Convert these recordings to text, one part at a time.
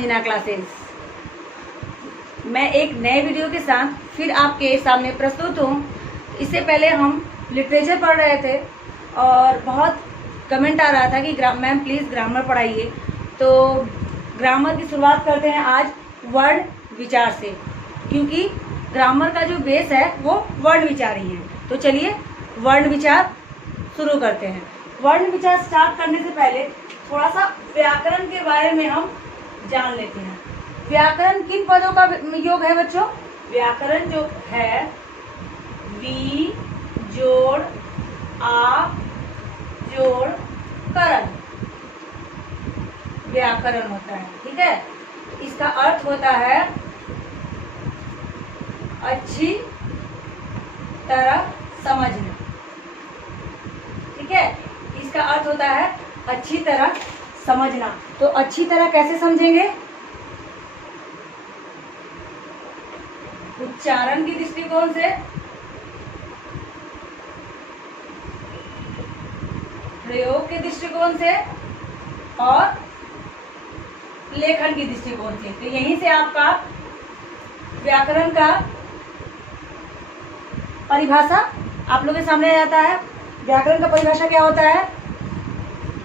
समझना क्लासेस। मैं एक नए वीडियो के साथ फिर आपके सामने प्रस्तुत हूँ। इससे पहले हम लिटरेचर पढ़ रहे थे और बहुत कमेंट आ रहा था कि मैम प्लीज़ ग्रामर पढ़ाइए। तो ग्रामर की शुरुआत करते हैं आज वर्ण विचार से, क्योंकि ग्रामर का जो बेस है वो वर्ण विचार ही है। तो चलिए वर्ण विचार शुरू करते हैं। वर्ण विचार स्टार्ट करने से पहले थोड़ा सा व्याकरण के बारे में हम जान लेते हैं। व्याकरण किन पदों का योग है बच्चों? व्याकरण जो है वी जोड़ आ जोड़ करण व्याकरण होता है। ठीक है, इसका अर्थ होता है अच्छी तरह समझना। ठीक है, इसका अर्थ होता है अच्छी तरह समझना। तो अच्छी तरह कैसे समझेंगे? उच्चारण की दृष्टिकोण से, प्रयोग के दृष्टिकोण से और लेखन की दृष्टिकोण से। तो यहीं से आपका व्याकरण का परिभाषा आप लोगों के सामने आ जाता है। व्याकरण का परिभाषा क्या होता है?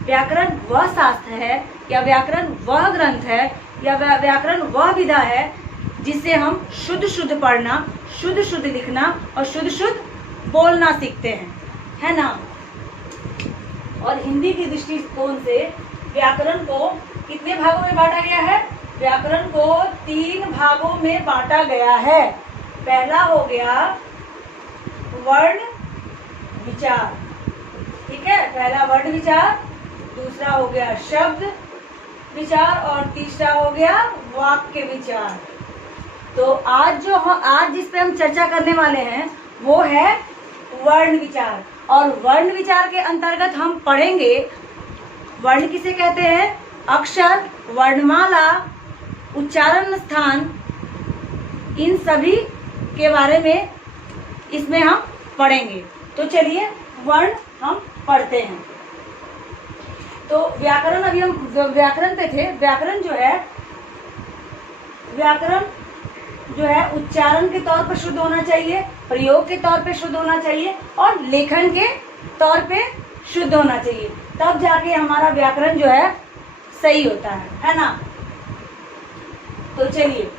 व्याकरण वह शास्त्र है या व्याकरण वह ग्रंथ है या व्याकरण वह विधा है जिससे हम शुद्ध शुद्ध पढ़ना, शुद्ध शुद्ध लिखना और शुद्ध शुद्ध बोलना सीखते हैं, है ना। और हिंदी की दृष्टिकोण से व्याकरण को कितने भागों में बांटा गया है? व्याकरण को 3 भागों में बांटा गया है। पहला हो गया वर्ण विचार। ठीक है, पहला वर्ण विचार, दूसरा हो गया शब्द विचार और तीसरा हो गया वाक्य विचार। तो आज जिस पे हम चर्चा करने वाले हैं वो है वर्ण विचार। और वर्ण विचार के अंतर्गत हम पढ़ेंगे वर्ण किसे कहते हैं, अक्षर, वर्णमाला, उच्चारण स्थान, इन सभी के बारे में इसमें हम पढ़ेंगे। तो चलिए वर्ण हम पढ़ते हैं। तो व्याकरण, अभी हम व्याकरण पे थे। व्याकरण जो है उच्चारण के तौर पर शुद्ध होना चाहिए, प्रयोग के तौर पे शुद्ध होना चाहिए और लेखन के तौर पे शुद्ध होना चाहिए। तब जाके हमारा व्याकरण जो है सही होता है ना। तो चलिए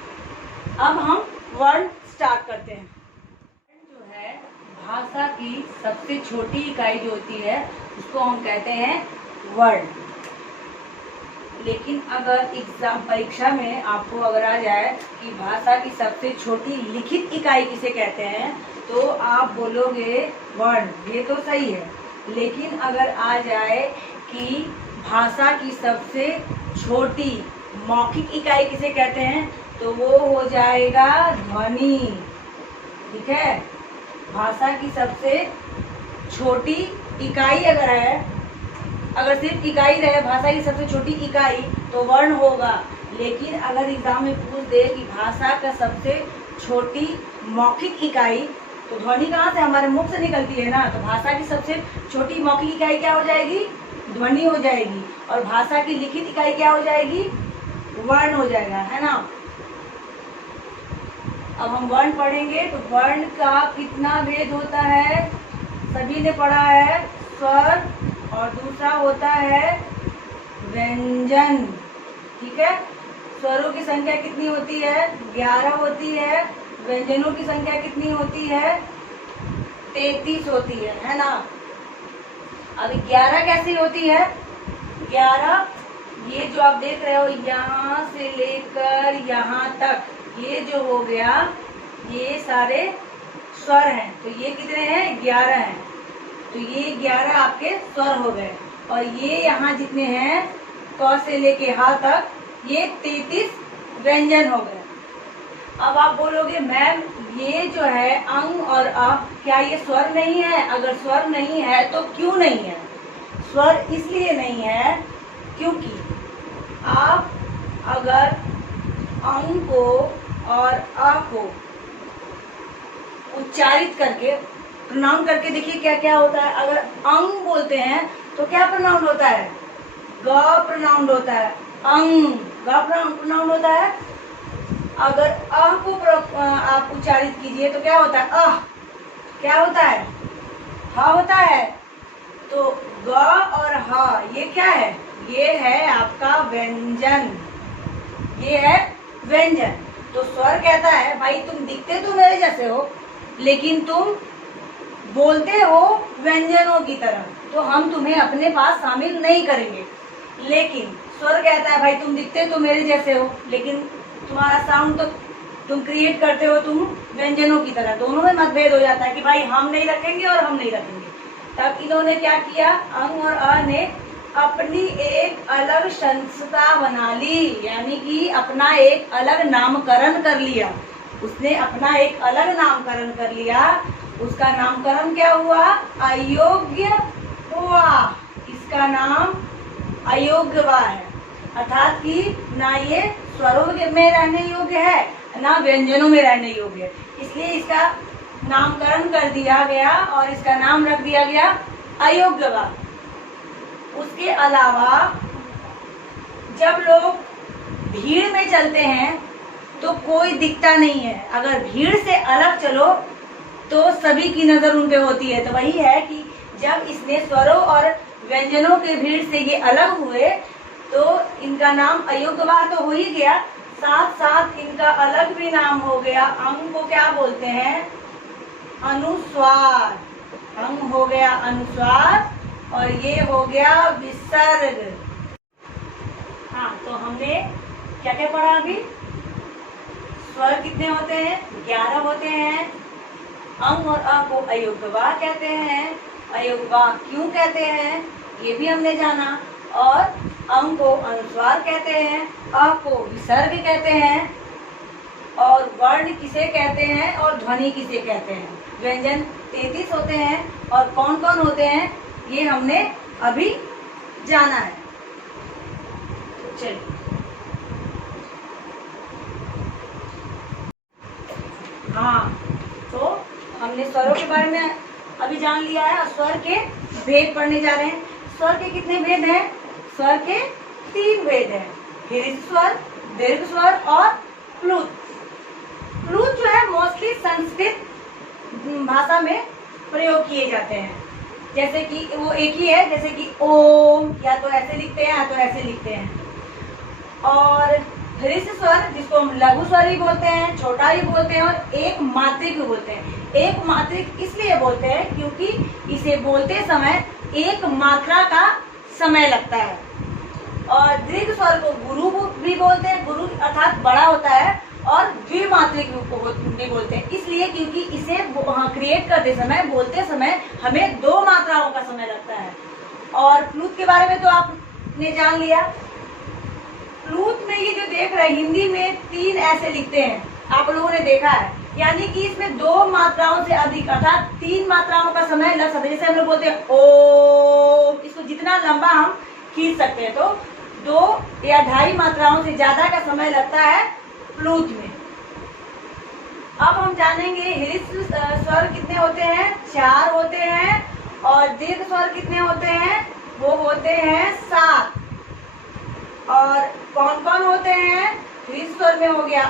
अब हम वर्ण स्टार्ट करते हैं। जो है भाषा की सबसे छोटी इकाई जो होती है उसको हम कहते हैं वर्ण। लेकिन अगर एग्जाम परीक्षा में आपको अगर आ जाए कि भाषा की सबसे छोटी लिखित इकाई किसे कहते हैं तो आप बोलोगे वर्ण, ये तो सही है। लेकिन अगर आ जाए कि भाषा की सबसे छोटी मौखिक इकाई किसे कहते हैं तो वो हो जाएगा ध्वनि। ठीक है, भाषा की सबसे छोटी इकाई अगर है, अगर सिर्फ इकाई रहे भाषा की सबसे छोटी इकाई तो वर्ण होगा। लेकिन अगर एग्जाम में पूछ दे कि भाषा का सबसे छोटी मौखिक इकाई, तो ध्वनि कहाँ से, हमारे मुख से निकलती है ना। तो भाषा की सबसे छोटी मौखिक इकाई क्या हो जाएगी? ध्वनि हो जाएगी। और भाषा की लिखित इकाई क्या हो जाएगी? वर्ण हो जाएगा, है ना। अब हम वर्ण पढ़ेंगे। तो वर्ण का कितना भेद होता है? सभी ने पढ़ा है, स्वर और दूसरा होता है व्यंजन। ठीक है, स्वरों की संख्या कितनी होती है? 11 होती है। व्यंजनों की संख्या कितनी होती है? 33 होती है ना। अब 11 कैसी होती है? 11 ये जो आप देख रहे हो यहाँ से लेकर यहाँ तक, ये जो हो गया ये सारे स्वर हैं। तो ये कितने हैं? 11 हैं। तो ये 11 आपके स्वर हो गए। और ये यहाँ जितने हैं क से लेके हा तक, ये 33 व्यंजन हो गए। अब आप बोलोगे मैम ये जो है अंग और अ, क्या ये स्वर नहीं है? अगर स्वर नहीं है तो क्यों नहीं है? स्वर इसलिए नहीं है क्योंकि आप अगर अंग को और अ को उच्चारित करके प्रोनाउन करके देखिए क्या क्या होता है। अगर अंग बोलते हैं तो क्या प्रोनाउन होता है? ग प्रोनाउन होता है, अंग। ग प्रोनाउन होता है। अगर अ को आप उच्चारित कीजिए तो क्या होता है? अह। क्या होता है? ह होता है। तो ग और ह ये क्या है? ये है आपका व्यंजन। ये है व्यंजन। तो स्वर कहता है भाई तुम दिखते तो मेरे जैसे हो, लेकिन तुम बोलते हो व्यंजनों की तरह, तो हम तुम्हें अपने पास शामिल नहीं करेंगे। लेकिन स्वर कहता है भाई तुम दिखते तो मेरे जैसे हो, लेकिन तुम्हारा साउंड तो तुम क्रिएट करते हो तुम व्यंजनों की तरह। दोनों में मतभेद हो जाता है कि भाई हम नहीं रखेंगे और हम नहीं रखेंगे। तब इन्होंने क्या किया? अंग और अ ने अपनी एक अलग संस्था बना ली, यानी कि अपना एक अलग नामकरण कर लिया। उसने अपना एक अलग नामकरण कर लिया। उसका नामकरण क्या हुआ? अयोग्य हुआ। इसका नाम अयोग्यवा है, अर्थात कि ना ये स्वरों में रहने योग्य है ना व्यंजनों में रहने योग्य है, इसलिए इसका नामकरण कर दिया गया और इसका नाम रख दिया गया अयोग्यवा। उसके अलावा जब लोग भीड़ में चलते हैं तो कोई दिखता नहीं है। अगर भीड़ से अलग चलो तो सभी की नजर उन पे होती है। तो वही है कि जब इसने स्वरों और व्यंजनों के भीड़ से ये अलग हुए तो इनका नाम अयोग्यवा तो हो ही गया, साथ साथ इनका अलग भी नाम हो गया। अंग को क्या बोलते हैं? अनुस्वार। अंग हो गया अनुस्वार और ये हो गया विसर्ग। हाँ, तो हमने क्या क्या पढ़ा अभी? स्वर कितने होते हैं? 11 होते हैं। अंग और अ को अयोग्यवा कहते हैं। अयोग्यवा क्यों कहते हैं ये भी हमने जाना। और अंग को अनुस्वार कहते हैं, अ को विसर्ग कहते हैं, और वर्ण किसे कहते हैं और ध्वनि किसे कहते हैं। व्यंजन 33 होते हैं और कौन कौन होते हैं ये हमने अभी जाना है। चलिए, हाँ, तो हमने स्वरों के बारे में अभी जान लिया है और स्वर के भेद पढ़ने जा रहे हैं। स्वर के कितने भेद हैं? स्वर के 3 भेद हैं, ह्रस्व स्वर, दीर्घ स्वर और प्लुत। प्लुत जो है मोस्टली संस्कृत भाषा में प्रयोग किए जाते हैं। जैसे कि वो एक ही है, जैसे कि ओम, या तो ऐसे लिखते हैं या तो ऐसे लिखते हैं। और ह्रस्व स्वर जिसको हम लघु स्वर ही बोलते हैं, छोटा ही बोलते हैं और एक मात्रिक भी बोलते हैं। एक मात्रिक इसलिए बोलते हैं क्योंकि इसे बोलते समय एक मात्रा का समय लगता है। और दीर्घ स्वर को गुरु भी बोलते हैं, गुरु अर्थात बड़ा होता है, और द्विमात्रिक भी बोलते हैं, इसलिए क्योंकि इसे क्रिएट करते समय, बोलते समय हमें 2 मात्राओं का समय लगता है। और प्लुत के बारे में तो आपने जान लिया। प्लुत में ये जो देख रहे हैं हिंदी में 3 ऐसे लिखते हैं, आप लोगों ने देखा है, यानी कि इसमें 2 मात्राओं से अधिक अर्थात 3 मात्राओं का समय लग सकता है। जैसे हम लोग बोलते हैं ओ, इसको जितना लंबा हम खींच सकते हैं, तो 2 या 2.5 मात्राओं से ज्यादा का समय लगता है प्लुत में। अब हम जानेंगे ह्रस्व स्वर कितने होते हैं? 4 होते हैं। और दीर्घ स्वर कितने होते हैं? वो होते हैं 7। और कौन कौन होते हैं? ह्रस्व स्वर में हो गया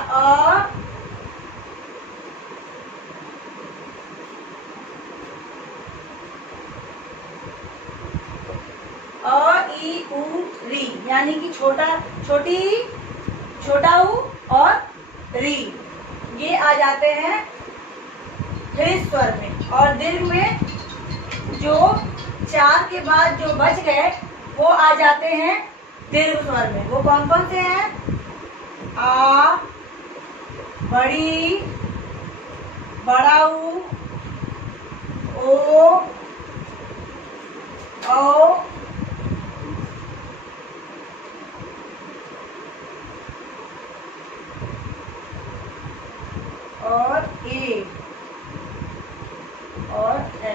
अ, ई उ री, यानी कि छोटी छोटा ऊ और री, ये आ जाते हैं ह्रस्व स्वर में। और दीर्घ में जो 4 के बाद जो बच गए वो आ जाते हैं दीर्घ स्वर में। वो कौन कौन से हैं? आ, बड़ी, बड़ा ऊ, ओ, औ, और ए और ए,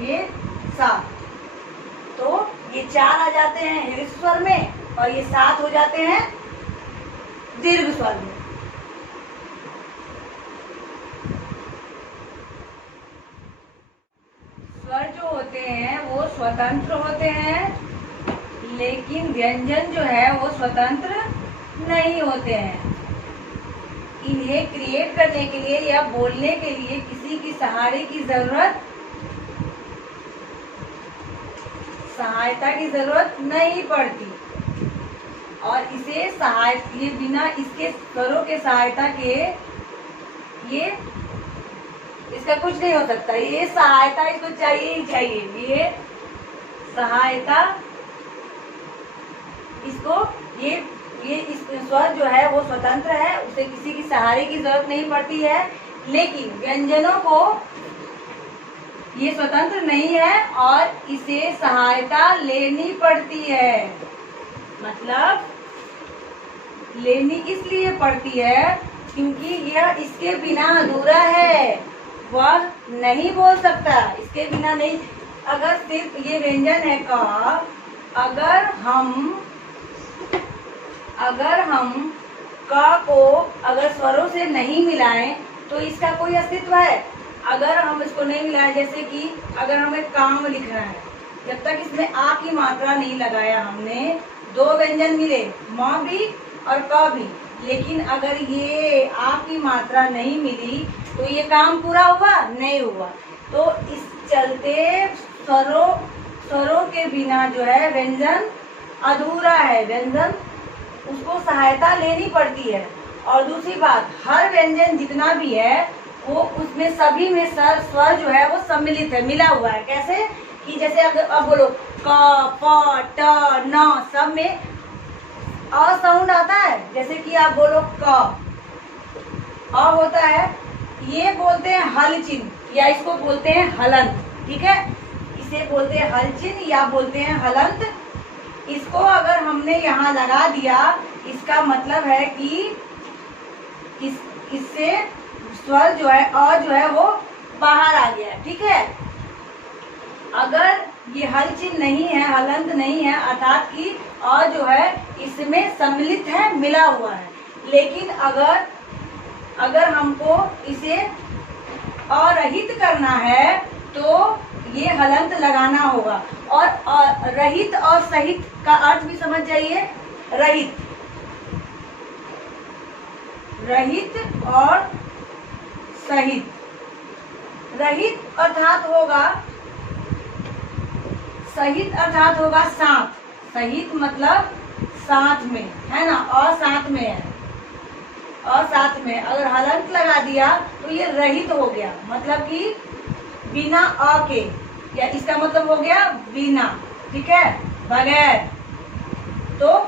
ये 7। तो ये 4 आ जाते हैं ह्रस्व स्वर में और ये 7 हो जाते हैं दीर्घ स्वर में। स्वर जो होते हैं वो स्वतंत्र होते हैं, लेकिन व्यंजन जो है वो स्वतंत्र नहीं होते हैं। इन्हें क्रिएट करने के लिए या बोलने के लिए किसी की सहायता की जरूरत नहीं पड़ती, और इसे ये बिना इसके स्वरों के सहायता के ये इसका कुछ नहीं हो सकता। ये सहायता इसको चाहिए ही चाहिए। ये सहायता इसको ये इस स्वर जो है वो स्वतंत्र है, उसे किसी की सहारे की जरूरत नहीं पड़ती है। लेकिन व्यंजनों को ये स्वतंत्र नहीं है और इसे सहायता लेनी पड़ती है। मतलब लेनी इसलिए पड़ती है क्योंकि यह इसके बिना अधूरा है, वह नहीं बोल सकता इसके बिना नहीं। अगर सिर्फ ये व्यंजन है का, अगर हम का को अगर स्वरों से नहीं मिलाएं तो इसका कोई अस्तित्व है। अगर हम इसको नहीं मिलाएं, जैसे कि अगर हमें काम लिखना है, जब तक इसमें आ की मात्रा नहीं लगाया हमने, दो व्यंजन मिले, म भी और क भी, लेकिन अगर ये आ की मात्रा नहीं मिली तो ये काम पूरा हुआ नहीं हुआ। तो इस चलते स्वरों के बिना जो है व्यंजन अधूरा है, व्यंजन उसको सहायता लेनी पड़ती है। और दूसरी बात, हर व्यंजन जितना भी है वो उसमें सभी में स्वर जो है वो सम्मिलित है, मिला हुआ है। कैसे कि जैसे अब बोलो क प ट न, सब में अ साउंड आता है। जैसे कि आप बोलो क, अ होता है, ये बोलते हैं हल चिन्ह या इसको बोलते हैं हलंत। ठीक है, इसे बोलते हैं हल चिन्ह या बोलते हैं हलंत। इसको अगर हमने यहाँ लगा दिया, इसका मतलब है कि इससे स्वर जो है अ जो है वो बाहर आ गया। ठीक है, अगर ये हल चिन्ह नहीं है, हलंत नहीं है, अर्थात कि अ जो है इसमें सम्मिलित है, मिला हुआ है। लेकिन अगर हमको इसे अरहित करना है तो ये हलंत लगाना होगा। और रहित और सहित का अर्थ भी समझ जाइए। रहित और सहित। रहित अर्थात होगा, सहित अर्थात होगा साथ। सहित मतलब साथ में, है ना, और साथ में है, और साथ में अगर हलंत लगा दिया तो ये रहित हो गया, मतलब कि बिना अ के, या इसका मतलब हो गया बिना। ठीक है, बगैर। तो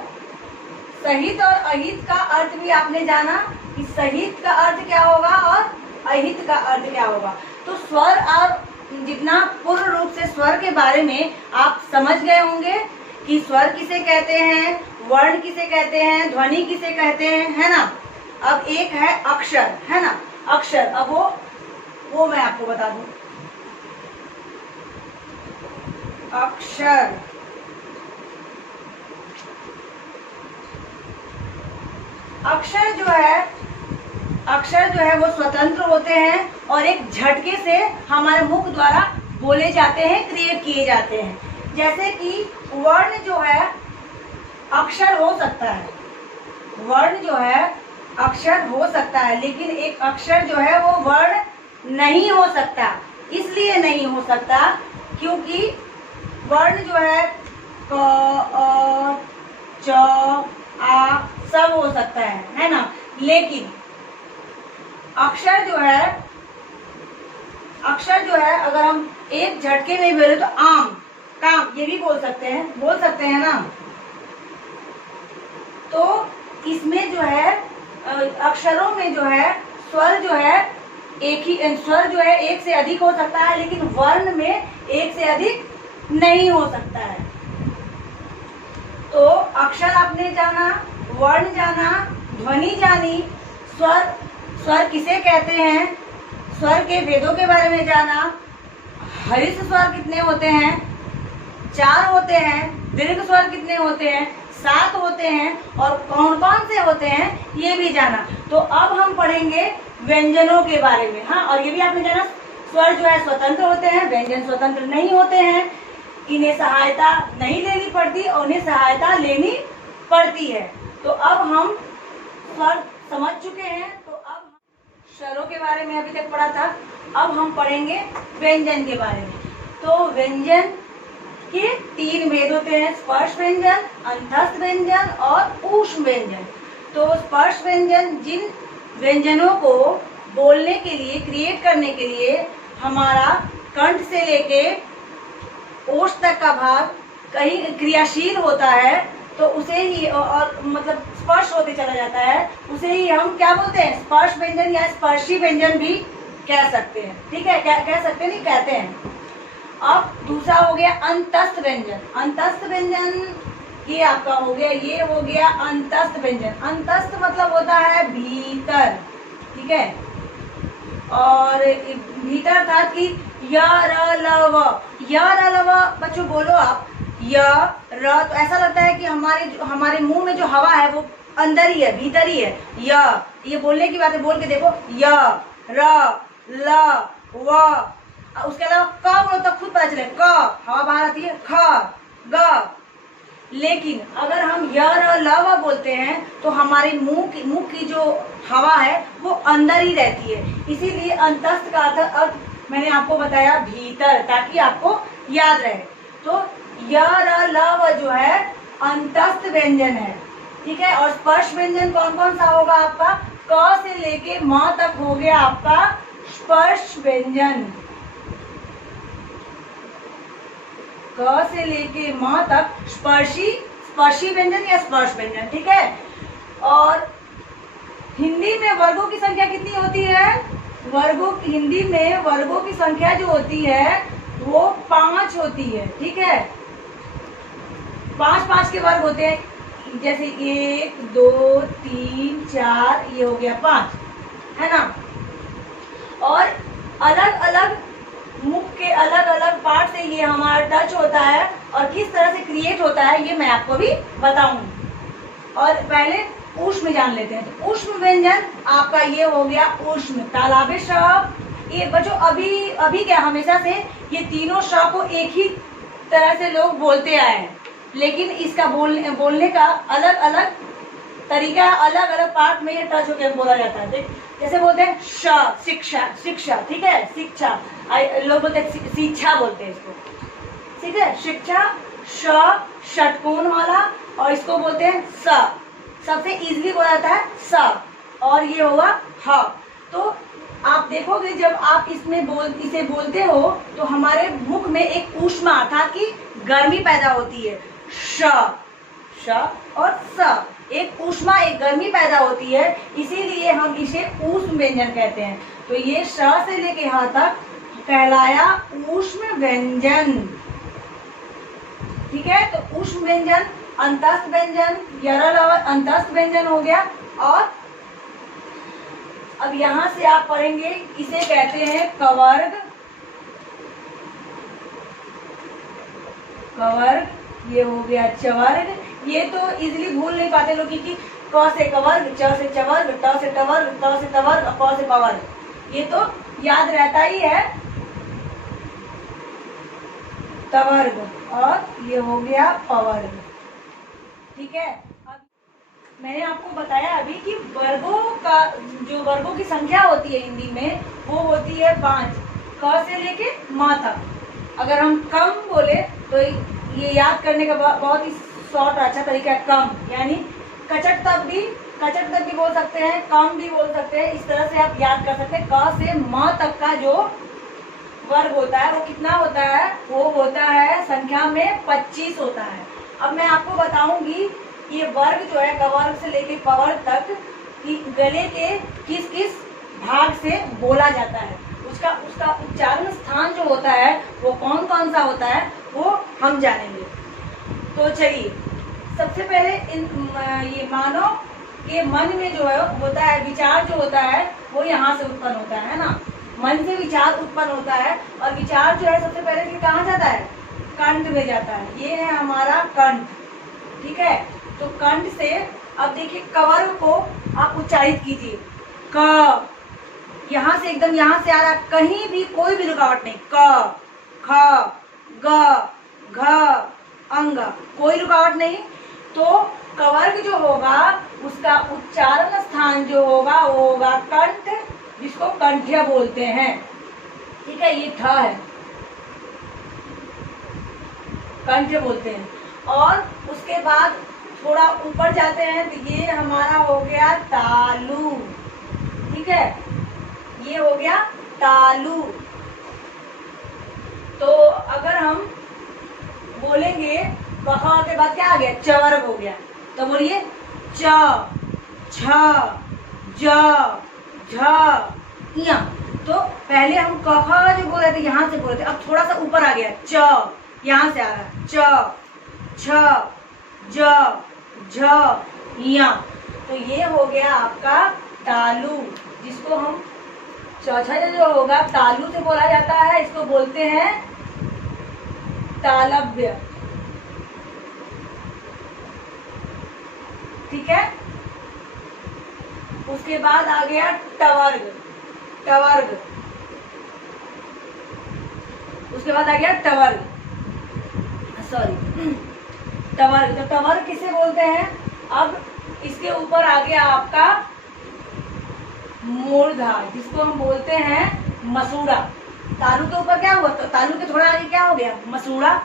सहित और अहित का अर्थ भी आपने जाना कि सहित का अर्थ क्या होगा और अहित का अर्थ क्या होगा। तो स्वर और जितना पूर्ण रूप से स्वर के बारे में आप समझ गए होंगे कि स्वर किसे कहते हैं, वर्ण किसे कहते हैं, ध्वनि किसे कहते हैं, है ना। अब एक है अक्षर, है ना, अक्षर। अब वो मैं आपको बता दूं। अक्षर अक्षर जो है वो स्वतंत्र होते हैं और एक झटके से हमारे मुख द्वारा बोले जाते हैं, क्रिएट किए जाते हैं। जैसे कि वर्ण जो है अक्षर हो सकता है, वर्ण जो है अक्षर हो सकता है, लेकिन एक अक्षर जो है वो वर्ण नहीं हो सकता। इसलिए नहीं हो सकता क्योंकि वर्ण जो है क, अ, च, आ सब हो सकता है ना। लेकिन अक्षर जो है अगर हम एक झटके में बोले तो आम, काम, ये भी बोल सकते हैं ना। तो इसमें जो है अक्षरों में जो है स्वर जो है एक ही स्वर जो है एक से अधिक हो सकता है, लेकिन वर्ण में एक से अधिक नहीं हो सकता है। तो अक्षर आपने जाना, वर्ण जाना, ध्वनि जानी, स्वर किसे कहते हैं, स्वर के भेदों के बारे में जाना। हरित स्वर कितने होते हैं, 4 होते हैं। दीर्घ स्वर कितने होते हैं, 7 होते हैं। और कौन कौन से होते हैं ये भी जाना। तो अब हम पढ़ेंगे व्यंजनों के बारे में। हाँ, और ये भी आपने जाना स्वर जो है स्वतंत्र होते हैं, व्यंजन स्वतंत्र नहीं होते हैं। इन्हें सहायता नहीं लेनी पड़ती और उन्हें सहायता लेनी पड़ती है। तो अब हम स्वर समझ चुके हैं। तो अब स्वरों के बारे में अभी तक पढ़ा था, अब हम पढ़ेंगे व्यंजन के बारे में। तो व्यंजन के 3 भेद होते हैं, स्पर्श व्यंजन, अंतस्थ व्यंजन और ऊष्म व्यंजन। तो स्पर्श व्यंजन जिन व्यंजनों को बोलने के लिए, क्रिएट करने के लिए हमारा कंठ से लेके ओष्ठ तक का भाग कहीं क्रियाशील होता है, तो उसे ही और मतलब स्पर्श होते चला जाता है, उसे ही हम क्या बोलते हैं, स्पर्श व्यंजन या स्पर्शी व्यंजन भी कह सकते हैं। ठीक है, क्या कह सकते हैं, नहीं कहते हैं। अब दूसरा हो गया अंतस्थ व्यंजन। अंतस्थ व्यंजन ये आपका हो गया, ये हो गया अंतस्थ व्यंजन। अंतस्थ मतलब होता है भीतर, ठीक है, और भीतर अर्थात कि य र ल व, य र ल व बच्चों बोलो आप, य र, तो ऐसा लगता है कि हमारे मुंह में जो हवा है वो अंदर ही है, भीतर ही है। य, ये बोलने की बात है, बोल के देखो, य र ल व, उसके अलावा क बोलो तो खुद पता चले, क हवा बाहर आती है, ख ग। लेकिन अगर हम य र ल व बोलते हैं तो हमारे मुंह की जो हवा है वो अंदर ही रहती है। इसीलिए अंतस्थ का अर्थ मैंने आपको बताया भीतर, ताकि आपको याद रहे। तो य र ल व जो है अंतस्थ व्यंजन है, ठीक है। और स्पर्श व्यंजन कौन कौन सा होगा आपका, क से लेके म तक हो गया आपका स्पर्श व्यंजन। क से लेके म तक स्पर्शी व्यंजन या स्पर्श व्यंजन, ठीक है। और हिंदी में वर्गों की संख्या कितनी होती है, हिंदी में वर्गों की संख्या जो होती है वो 5 होती है, ठीक है। 5 के वर्ग होते हैं, जैसे 1 2 3 4, ये हो गया 5, है ना। और अलग अलग मुख के अलग अलग पार्ट से ये हमारा टच होता है, और किस तरह से क्रिएट होता है ये मैं आपको भी बताऊंगी। और पहले ऊष्म जान लेते हैं। तो ऊष्म व्यंजन आपका ये हो गया ऊष्म, तालाबे श। ये बच्चों अभी क्या हमेशा से ये तीनों श को एक ही तरह से लोग बोलते आए हैं, लेकिन इसका बोलने का अलग अलग तरीका, अलग अलग पार्ट में ये टच होकर बोला जाता है। जैसे बोलते हैं श, शिक्षा, ठीक है, शिक्षा, लोग बोलते हैं शिक्षा, बोलते हैं इसको, ठीक है, शिक्षा। श षटकोण वाला, और इसको बोलते हैं स, सबसे इजीली बोला जाता है स। और ये होगा ह। तो आप देखोगे जब आप इसे बोलते हो तो हमारे मुख में एक ऊष्मा अर्थात कि गर्मी पैदा होती है। श और स, एक ऊष्मा, एक गर्मी पैदा होती है, इसीलिए हम इसे ऊष्म व्यंजन कहते हैं। तो ये श से लेके ह तक कहलाया ऊष्म व्यंजन, ठीक है। तो ऊष्म व्यंजन, अंतस्थ व्यंजन, अंतस्थ व्यंजन हो गया। और अब यहां से आप पढ़ेंगे, इसे कहते हैं कवर्ग। कवर्ग, ये हो गया चवर्ग। ये तो इजीली भूल नहीं पाते लोग, क्योंकि क से कवर्ग, च से चवर्ग, ट से टवर्ग, त से तवर्ग, प से पवर्ग, ये तो याद रहता ही है, तवर्ग। और ये हो गया पवर्ग, ठीक है। अब मैंने आपको बताया अभी कि वर्गों की संख्या होती है हिंदी में, वो होती है 5, क से लेके म तक। अगर हम कम बोले तो ये याद करने का बहुत ही शॉर्ट अच्छा तरीका है, कम, यानी कचट तक भी बोल सकते हैं, कम भी बोल सकते हैं। इस तरह से आप याद कर सकते हैं। क से म तक का जो वर्ग होता है वो कितना होता है, वो होता है संख्या में 25 होता है। अब मैं आपको बताऊंगी ये वर्ग जो है, कवर्ग से लेके पवर्ग तक, कि गले के किस किस भाग से बोला जाता है, उसका उच्चारण स्थान जो होता है वो कौन कौन सा होता है वो हम जानेंगे। तो चलिए, सबसे पहले ये मानो कि मन में जो है होता है, विचार जो होता है वो यहाँ से उत्पन्न होता है ना। मन से विचार उत्पन्न होता है, और विचार जो है सबसे पहले फिर कहाँ जाता है, कंठ में जाता है। ये है हमारा कंठ, ठीक है। तो कंठ से अब देखिए कवर्ग को आप उच्चारित कीजिए, क, यहाँ से एकदम यहाँ से आ रहा, कहीं भी कोई भी रुकावट नहीं, क, ख, ग, घ अंग, कोई रुकावट नहीं। तो कवर्ग जो होगा उसका उच्चारण स्थान जो होगा वो होगा कंठ, जिसको कंठ्य बोलते हैं। ठीक है, ये ठ है, कंठ्य बोलते हैं। और उसके बाद थोड़ा ऊपर जाते हैं तो ये हमारा हो गया तालु। ठीक है, ये हो गया तालु। तो अगर हम बोलेंगे कहा के बाद क्या आ गया, चवर्ग हो गया। तो बोलिए च, छ, ज, झ, या। तो पहले हम कहा जो बोल रहे थे यहाँ से बोल रहे थे, अब थोड़ा सा ऊपर आ गया, च यहाँ से आ रहा है, च, छ, ज, झ, या। तो ये हो गया आपका तालु, जिसको हम चौथा जो होगा तालु से बोला जाता है, इसको बोलते हैं तालव्य। ठीक है, उसके बाद आ गया टवर्ग, टवर्ग। उसके बाद आ गया टवर्ग, सॉरी टवर्ग। तो टवर्ग किसे बोलते हैं? अब इसके ऊपर आ गया आपका मूर्धा, जिसको हम बोलते हैं मसूड़ा। तालु के ऊपर क्या हुआ, तो तालु के थोड़ा आगे क्या हो गया, मसूड़ा,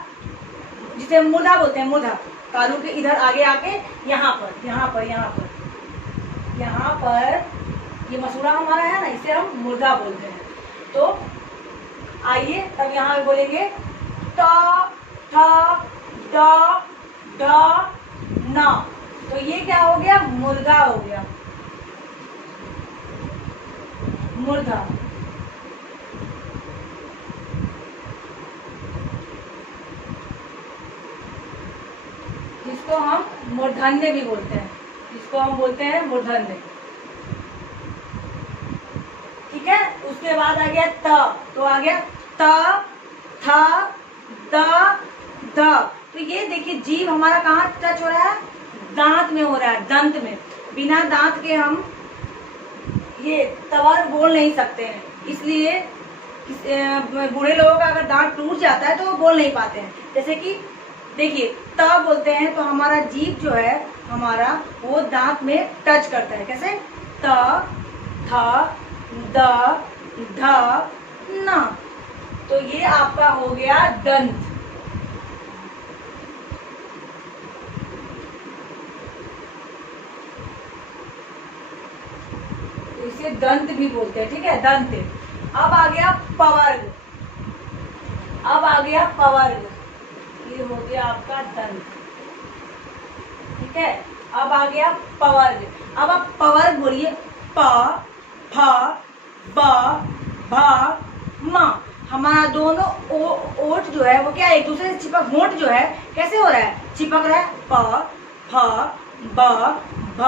जिसे हम मूर्धा बोलते हैं, मूर्धा। तालु के इधर आगे आके यहाँ पर, यहाँ पर, यहाँ पर, यहाँ पर ये मसूड़ा हमारा है ना, इसे हम मूर्धा बोलते हैं। तो आइए तब यहाँ पे बोलेंगे ट, ठ, ड, ढ, न। तो ये क्या हो गया, मुर्गा हो गया, मूर्धा। जिसको हम मूर्धन्य भी बोलते हैं, जिसको हम बोलते हैं मूर्धन्य। ठीक है, उसके बाद आ गया त। तो आ गया त, थ, द, ध। तो ये देखिए जीभ हमारा कहाँ टच हो रहा है, दांत में हो रहा है, दंत में। बिना दांत के हम ये तवर्ग बोल नहीं सकते हैं, इसलिए बूढ़े लोगों का अगर दांत टूट जाता है तो वो बोल नहीं पाते हैं। जैसे कि देखिए त बोलते हैं तो हमारा जीभ जो है हमारा वो दांत में टच करता है। कैसे, त, थ, द, ध, न। तो ये आपका हो गया दंत। तो इसे दंत भी बोलते हैं। ठीक है, दंत। अब आ गया पवर्ग, अब आ गया पवर्ग, ये हो गया आपका दंत। ठीक है, अब आ गया पवर्ग। अब आप पवर्ग बोलिए, प, फ, ब, भ, म। हमारा दोनों ओठ जो है वो क्या एक दूसरे से चिपक, होंठ जो है कैसे हो रहा है, चिपक रहा है, प, फ, ब, भ,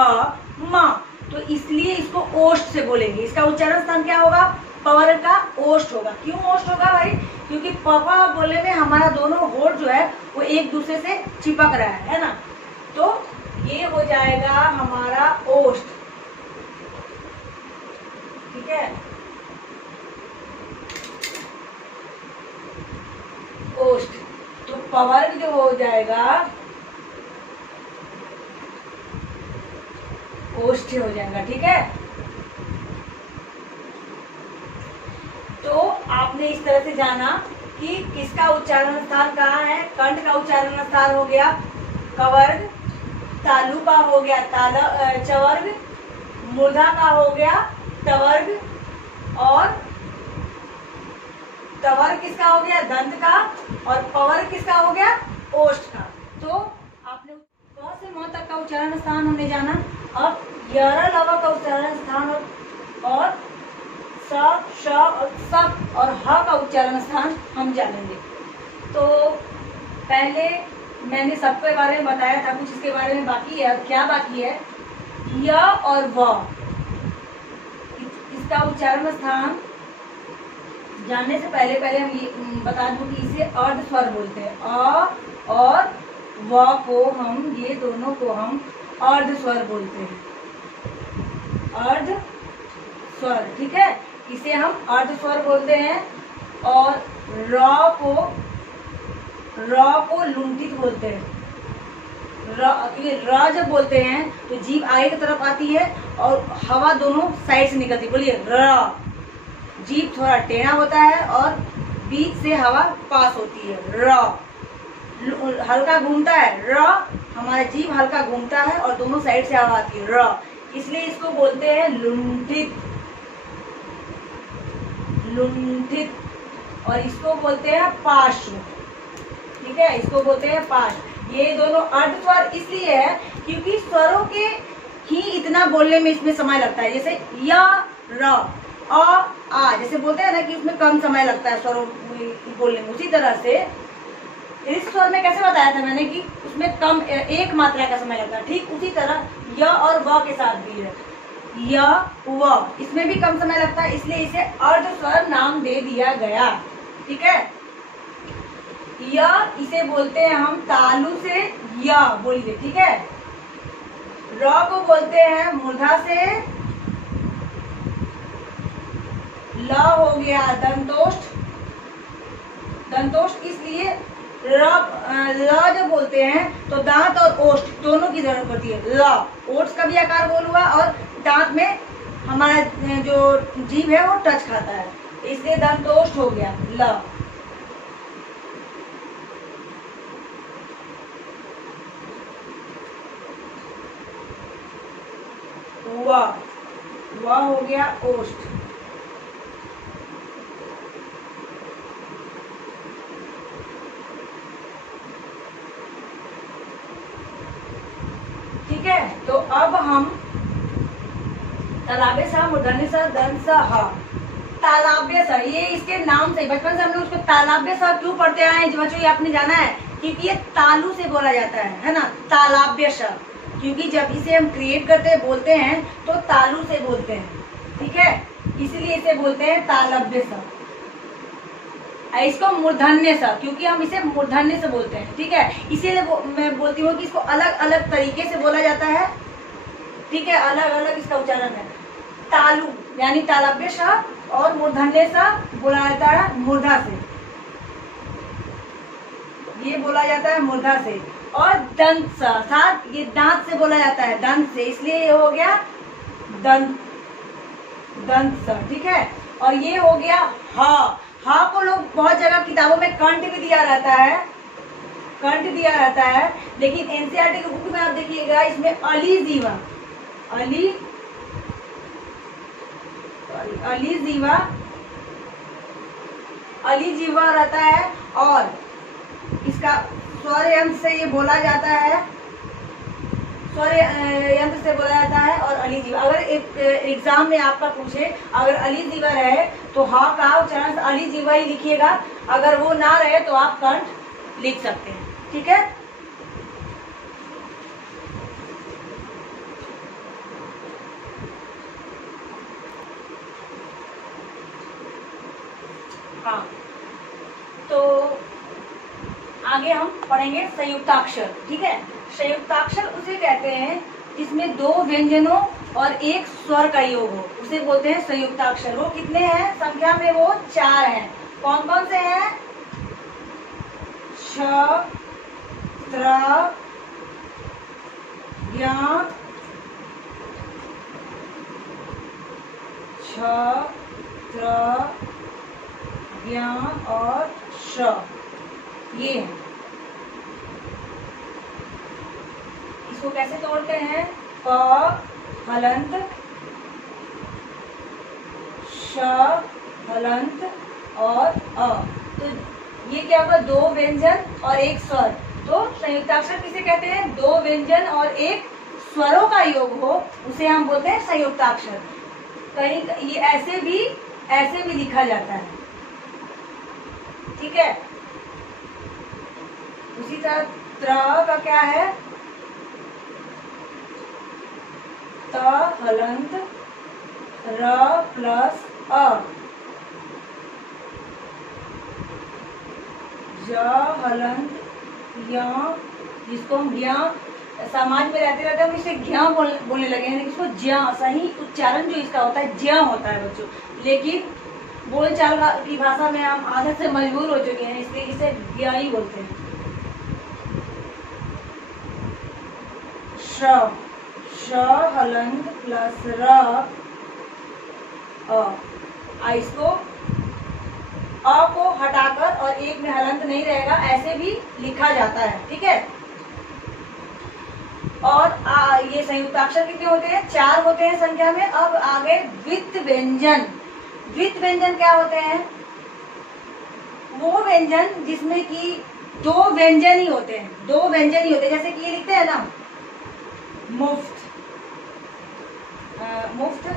म। तो इसलिए इसको ओष्ठ से बोलेंगे। इसका उच्चारण स्थान क्या होगा, पवर्ग का ओष्ठ होगा। क्यों ओष्ठ होगा भाई, क्योंकि पपा बोलने में हमारा दोनों होठ जो है वो एक दूसरे से चिपक रहा है ना। तो ये हो जाएगा हमारा ओष्ठ। ठीक है, ओष्ठ। तो पवर्ग जो हो जाएगा ओष्ठ हो जाएगा। ठीक है, तो आपने इस तरह से जाना कि किसका उच्चारण स्थान कहाँ है। कंठ का उच्चारण स्थान हो गया कवर्ग, तालु का हो गया चवर्ग, मूर्धा का हो गया टवर्ग, और टवर्ग किसका हो गया, दंत का, और पवर्ग किसका हो गया, ओष्ठ का। तो आपने क से म तक का उच्चारण स्थान हमने जाना। अब यरा लवा का उच्चारण स्थान और स, श और स और ह का उच्चारण स्थान हम जानेंगे। तो पहले मैंने सबके बारे में बताया था, कुछ इसके बारे में बाकी है। क्या बाकी है, य और व, इसका उच्चारण स्थान जानने से पहले हम ये बता दूं कि इसे अर्ध स्वर बोलते हैं। अ और व को हम, ये दोनों को हम अर्ध स्वर बोलते हैं, अर्ध स्वर। ठीक है, इसे हम अर्ध स्वर बोलते हैं। और र को र को लुंठित बोलते हैं। र जब बोलते हैं तो जीभ आगे की तरफ आती है और हवा दोनों साइड से निकलती है। बोलिए र। जीभ थोड़ा टेढ़ा होता है और बीच से हवा पास होती है। र हल्का घूमता है। र हमारा जीभ हल्का घूमता है और दोनों साइड से हवा आती है। र इसलिए इसको बोलते हैं लुंठित। लुंठित। और इसको बोलते हैं पार्श्व। ठीक है, इसको बोलते हैं पार्श्व। ये दोनों अर्ध स्वर इसलिए है क्योंकि स्वरों के ही इतना बोलने में इसमें समय लगता है। जैसे य, र, आ जैसे बोलते हैं ना कि उसमें कम समय लगता है स्वरों बोलने में, उसी तरह से इस स्वर में कैसे बताया था मैंने कि उसमें कम एक मात्रा का समय लगता है। ठीक उसी तरह य और व के साथ भी है। य, व इसमें भी कम समय लगता है, इसलिए इसे अर्ध स्वर नाम दे दिया गया। ठीक है, य इसे बोलते हैं हम तालु से य बोलिए। ठीक है, र को बोलते हैं मूर्धा से। ल हो गया दंतोष्ठ। दंतोष्ठ इसलिए ल जब बोलते हैं तो दांत और ओष्ठ दोनों की जरूरत पड़ती है। ल ओष्ठ का भी आकार गोल हुआ और दांत में हमारा जो जीभ है वो टच खाता है, इसलिए दंतोष्ठ हो गया ल। व हो गया ओष्ठ। ठीक है, तो अब हम तालाबे सा, मूर्धन्य सा, दंत सा, हा। तालाब्य सा, ये इसके नाम से बचपन से हम लोग उसको तालाब्य सा क्यों पढ़ते आए हैं बच्चों, ये आपने जाना है क्योंकि ये तालु से बोला जाता है ना, तालाब्य सा। क्योंकि जब इसे हम क्रिएट करते हैं बोलते हैं तो तालु से बोलते हैं। ठीक है, इसीलिए इसे बोलते हैं तालब्य सा। इसको मूर्धन्य सा क्योंकि हम इसे मूर्धन्य से बोलते हैं। ठीक है, इसीलिए मैं बोलती हूँ कि इसको अलग अलग तरीके से बोला जाता है। ठीक है, अलग अलग इसका उच्चारण है। तालु यानी तालब्य सा और मूर्धन्य सा बोला जाता है मूर्धा से, ये बोला जाता है मूर्धा से। और दंत सा, साथ ये दांत से बोला जाता है, दंत से, इसलिए ये हो गया दंत, दंत सा। ठीक है, और ये हो गया हा। हा को लोग बहुत जगह किताबों में कंठ भी दिया रहता है, कंठ दिया रहता है, लेकिन एनसीईआरटी की बुक में आप देखिएगा इसमें अली जीवा, अली जीवा, अली जीवा रहता है और इसका स्वर यंत्र से ये बोला जाता है, स्वर यंत्र से बोला जाता है। और अली जीवा, अगर एग्जाम में आपका पूछे अगर अली जीवा रहे तो हा का उच्चारण अली जीवा ही लिखिएगा, अगर वो ना रहे तो आप कंठ लिख सकते हैं। ठीक है, हाँ, तो आगे हम पढ़ेंगे संयुक्ताक्षर। ठीक है, संयुक्ताक्षर उसे कहते हैं जिसमें दो व्यंजनों और एक स्वर का योग हो, उसे बोलते हैं संयुक्ताक्षर। वो कितने हैं संख्या में? वो 4 हैं। कौन कौन से हैं? श, त्र, ज्ञ, छ, त्र, ज्ञ और श, ये है। इसको कैसे तोड़ते हैं? प हलंत, श हलंत और अ। तो ये क्या होगा? दो व्यंजन और एक स्वर। तो संयुक्ताक्षर किसे कहते हैं? दो व्यंजन और एक स्वरों का योग हो, उसे हम बोलते हैं संयुक्ताक्षर। कहीं ये ऐसे भी लिखा जाता है। ठीक है, उसी तरह त्र का क्या है? त हलंत र प्लस अ, ज हलंत य, जिसको हम ज्ञ, समाज में रहते हम इसे ज्ञ बोलने लगे हैं, इसको ज्ञ, सही उच्चारण जो इसका होता है ज्ञ होता है बच्चों, लेकिन बोलचाल की भाषा में हम आदत से मजबूर हो चुके हैं, इसलिए इसे ज्ञ ही बोलते हैं। श हलंत प्लस र इसको अ को हटाकर और एक में हलंत नहीं रहेगा, ऐसे भी लिखा जाता है। ठीक है। और ये संयुक्ताक्षर कितने होते हैं? 4 होते हैं संख्या में। अब आगे द्वित्व व्यंजन। द्वित्व व्यंजन क्या होते हैं? वो व्यंजन जिसमें कि 2 व्यंजन ही होते हैं, 2 व्यंजन ही होते हैं। जैसे कि ये लिखते हैं ना, मुफ्त, मुफ्त,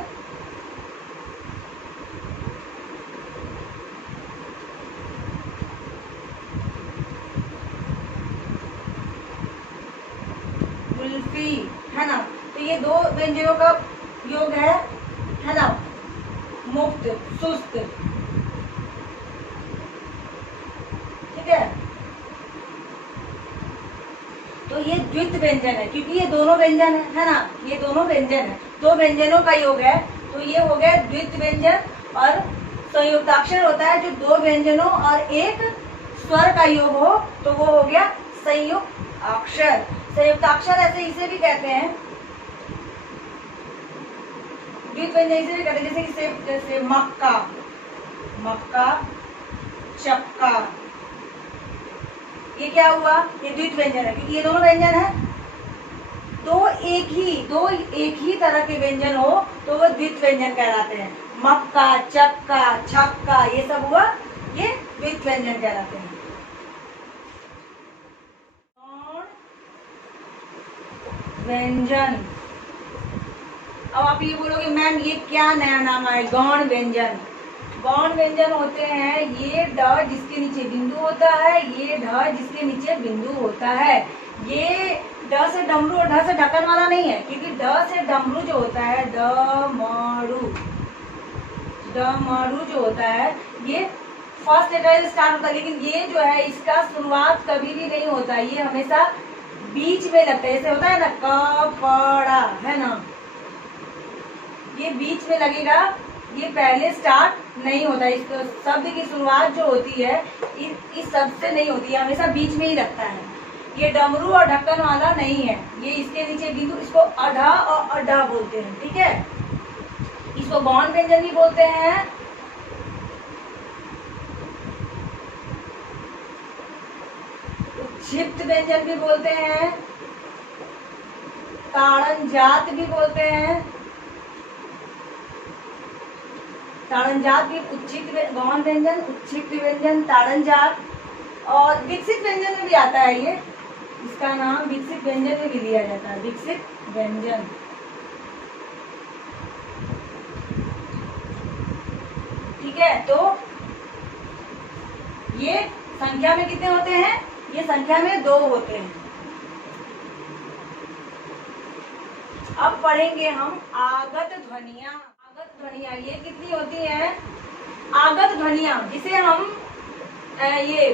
कुल्फी, है ना। तो ये 2 व्यंजनों का योग है ना, मुफ्त, सुस्त। ठीक है। तो ये द्वित्व व्यंजन है, क्योंकि ये दोनों व्यंजन है ना, ये दोनों व्यंजन है, 2 व्यंजनों का योग है। तो ये हो गया द्वित्व व्यंजन। और संयुक्ताक्षर होता है जो 2 व्यंजनों और एक स्वर का योग हो, तो वो हो गया संयुक्त अक्षर। संयुक्ताक्षर ऐसे इसे भी कहते हैं, द्वित्व व्यंजन इसे भी कहते हैं। जैसे मक्का, मक्का, चक्का, ये क्या हुआ? ये द्वित्व व्यंजन है, क्योंकि ये दोनों व्यंजन है। दो एक ही तरह के व्यंजन हो तो वो द्वित्व व्यंजन कहलाते हैं। मक्का, चक्का, छक्का, ये सब हुआ, ये द्वित्व व्यंजन कहलाते हैं। व्यंजन। अब आप ये बोलोगे मैम ये क्या नया नाम आया, गौण व्यंजन। गौण व्यंजन होते हैं ये ड जिसके नीचे बिंदु होता है, ये ढ जिसके नीचे बिंदु होता है। ये ड से डमरू और ढ से ढक्कन वाला नहीं है, क्योंकि ड से डमरू जो होता है, डमरू जो होता है, ये फर्स्ट लेटर से स्टार्ट होता है। लेकिन ये जो है इसका शुरुआत कभी भी नहीं होता, ये हमेशा बीच में लगता है। जैसे होता है ना कपड़ा, है ना, ये बीच में लगेगा, ये पहले स्टार्ट नहीं होता। इस शब्द की शुरुआत जो होती है इस शब्द से नहीं होती है, हमेशा बीच में ही लगता है। ये डमरू और ढक्कन वाला नहीं है, ये इसके नीचे बिंदु, इसको अढ़ा और अड्ढा बोलते हैं। ठीक है। इसको गौण व्यंजन भी बोलते हैं। उच्छिप्त व्यंजन भी बोलते हैं, ताड़न जात भी बोलते हैं। ताड़न जात भी उच्छिप्त गौण व्यंजन, उच्छिप्त व्यंजन, ताड़न जात। और विकसित व्यंजन में भी आता है ये, इसका नाम विकसित व्यंजन में भी लिया जाता है, विकसित व्यंजन। ठीक है। तो ये संख्या में कितने होते हैं? ये संख्या में 2 होते हैं। अब पढ़ेंगे हम आगत ध्वनियां। आगत ध्वनियां ये कितनी होती हैं? आगत ध्वनियां जिसे हम ये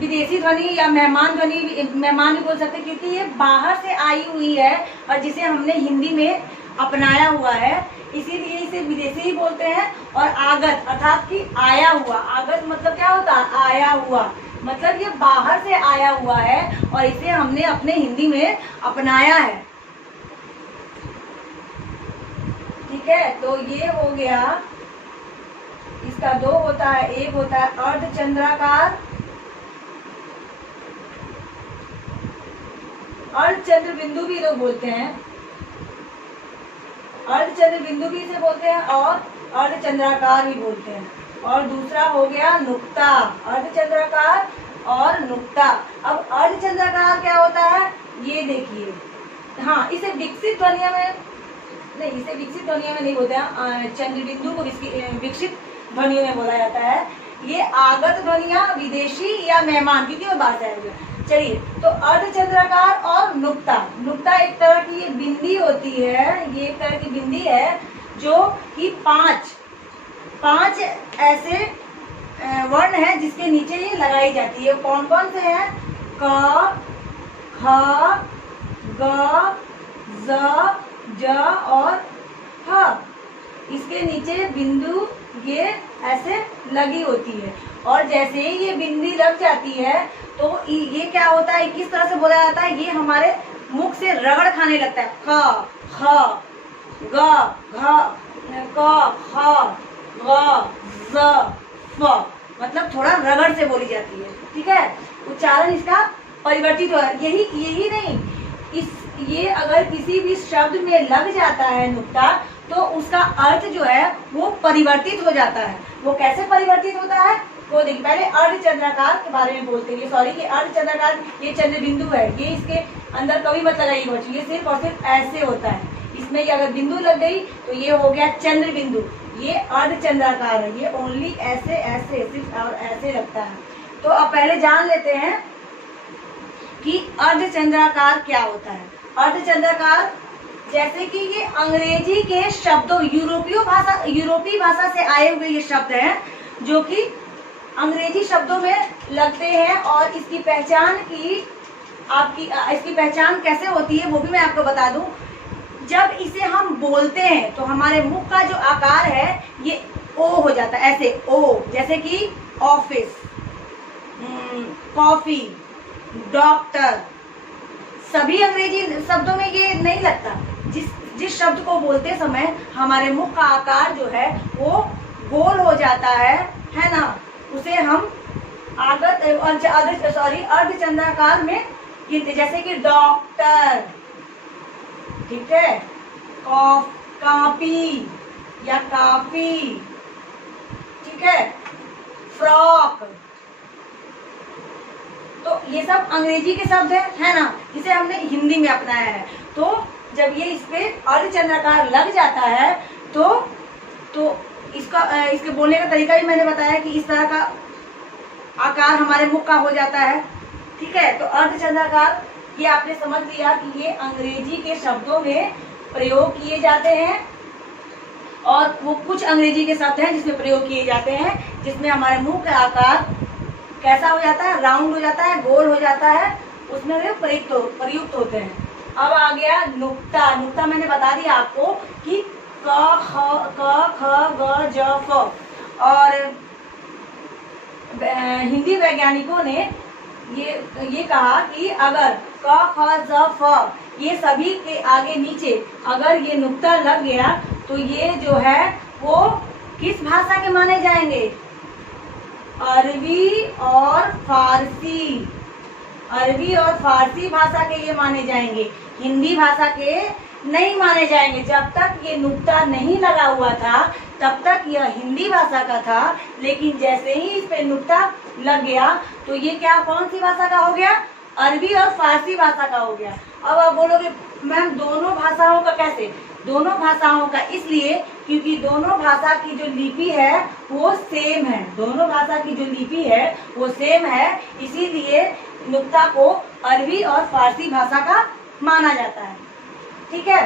विदेशी ध्वनि या मेहमान ध्वनि, मेहमान भी बोल सकते हैं, क्योंकि ये बाहर से आई हुई है और जिसे हमने हिंदी में अपनाया हुआ है, इसीलिए इसे विदेशी ही बोलते हैं। और आगत अर्थात कि आया हुआ, आगत मतलब क्या होता है? आया हुआ, मतलब ये बाहर से आया हुआ है और इसे हमने अपने हिंदी में अपनाया है। ठीक है। तो ये हो गया, इसका 2 होता है। एक होता है अर्धचंद्राकार, अर्धचंद्र बिंदु भी लोग बोलते हैं, अर्धचंद्र बिंदु भी इसे बोलते हैं और अर्धचंद्राकार भी बोलते हैं। और दूसरा हो गया नुक्ता, अर्धचंद्राकार और नुक्ता। अब अर्धचंद्राकार क्या होता है ये देखिए। हाँ, इसे विकसित ध्वनिया में नहीं, इसे विकसित ध्वनिया में नहीं बोलते हैं, चंद्र बिंदु को विकसित ध्वनियों में बोला जाता है। ये आगत ध्वनिया विदेशी या मेहमान, क्योंकि वो बाहर से आए हुए। चलिए, तो अर्धचंद्राकार और नुक्ता। नुक्ता एक तरह की ये बिंदी होती है, ये एक तरह की बिंदी है जो कि 5 ऐसे वर्ण है जिसके नीचे ये लगाई जाती है। कौन कौन से हैं? क, ख, ग, ज, ज और ह। इसके नीचे बिंदु ये ऐसे लगी होती है, और जैसे ही ये बिंदी लग जाती है तो ये क्या होता है, किस तरह से बोला जाता है, ये हमारे मुख से रगड़ खाने लगता है। ख, ख, ग, घ, क, ख, ग, ज, फ, मतलब थोड़ा रगड़ से बोली जाती है। ठीक है, उच्चारण इसका परिवर्तित हो रहा है। यही नहीं, ये अगर किसी भी शब्द में लग जाता है नुक्ता, तो उसका अर्थ जो है वो परिवर्तित हो जाता है। वो कैसे परिवर्तित होता है वो देखिए। पहले अर्धचंद्राकार के बारे में बोलते हैं। सॉरी, ये अर्धचंद्राकार, ये चंद्र बिंदु है, ये इसके अंदर कभी मत लगाइएगा बच्चों, ये सिर्फ और सिर्फ ऐसे होता है। इसमें अगर बिंदु लग गई तो ये हो गया चंद्र बिंदु। ये अर्धचंद्राकार है, ये ओनली ऐसे ऐसे सिर्फ और ऐसे लगता है। तो अब पहले जान लेते हैं कि अर्धचंद्राकार क्या होता है। अर्धचंद्राकार जैसे कि ये अंग्रेजी के शब्दों, यूरोपीय भाषा से आए हुए ये शब्द हैं जो कि अंग्रेजी शब्दों में लगते हैं। और इसकी पहचान कैसे होती है वो भी मैं आपको बता दूं। जब इसे हम बोलते हैं तो हमारे मुख का जो आकार है ये ओ हो जाता है, ऐसे ओ, जैसे कि ऑफिस, कॉफी, डॉक्टर, सभी अंग्रेजी शब्दों में ये नहीं लगता। जिस शब्द को बोलते समय हमारे मुख का आकार जो है वो गोल हो जाता है ना, उसे हम अर्धचंद्राकार में गिनते। जैसे कि डॉक्टर, ठीक है, कॉपी या काफी, ठीक है, फ्रॉक, तो ये सब अंग्रेजी के शब्द है ना, जिसे हमने हिंदी में अपनाया है। तो जब ये इस पे अर्धचंद्राकार लग जाता है तो इसके बोलने का तरीका भी मैंने बताया कि इस तरह का आकार हमारे मुख का हो जाता है। ठीक है, तो अर्धचंद्राकार ये आपने समझ लिया कि ये अंग्रेजी के शब्दों में प्रयोग किए जाते हैं। और वो कुछ अंग्रेजी के शब्द हैं जिसमें प्रयोग किए जाते हैं, जिसमें हमारे मुंह का आकार कैसा हो जाता है, राउंड हो जाता है, गोल हो जाता है, उसमें वे प्रयुक्त होते हैं। अब आ गया नुक्ता। नुक्ता मैंने बता दिया आपको कि क, ख, ग, ज, फ। और हिंदी वैज्ञानिकों ने ये कहा कि अगर क, ख, ज, फ ये सभी के आगे नीचे अगर ये नुक्ता लग गया तो ये जो है वो किस भाषा के माने जाएंगे? अरबी और फारसी। अरबी और फारसी भाषा के ये माने जाएंगे, हिंदी भाषा के नहीं माने जाएंगे। जब तक ये नुक्ता नहीं लगा हुआ था तब तक यह हिंदी भाषा का था, लेकिन जैसे ही इस पे नुक्ता लग गया तो ये क्या, कौन सी भाषा का हो गया? अरबी और फारसी भाषा का हो गया। अब आप बोलोगे मैम दोनों भाषाओं का कैसे? दोनों भाषाओं का इसलिए क्योंकि दोनों भाषा की जो लिपि है वो सेम है। दोनों भाषा की जो लिपि है वो सेम है, इसीलिए नुक्ता को अरबी और फारसी भाषा का माना जाता है। ठीक है,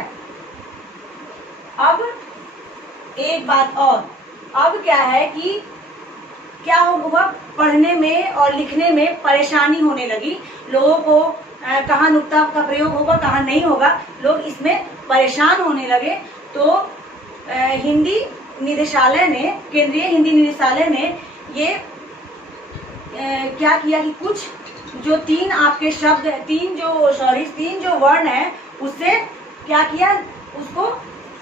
अब एक बात और, अब क्या है कि क्या हुआ, पढ़ने में और लिखने में परेशानी होने लगी लोगों को। कहाँ नुक्ता का प्रयोग होगा, कहाँ नहीं होगा, लोग इसमें परेशान होने लगे। तो हिंदी निदेशालय ने, केंद्रीय हिंदी निदेशालय ने ये क्या किया कि कुछ जो तीन आपके शब्द, तीन जो वर्ण है उससे क्या किया, उसको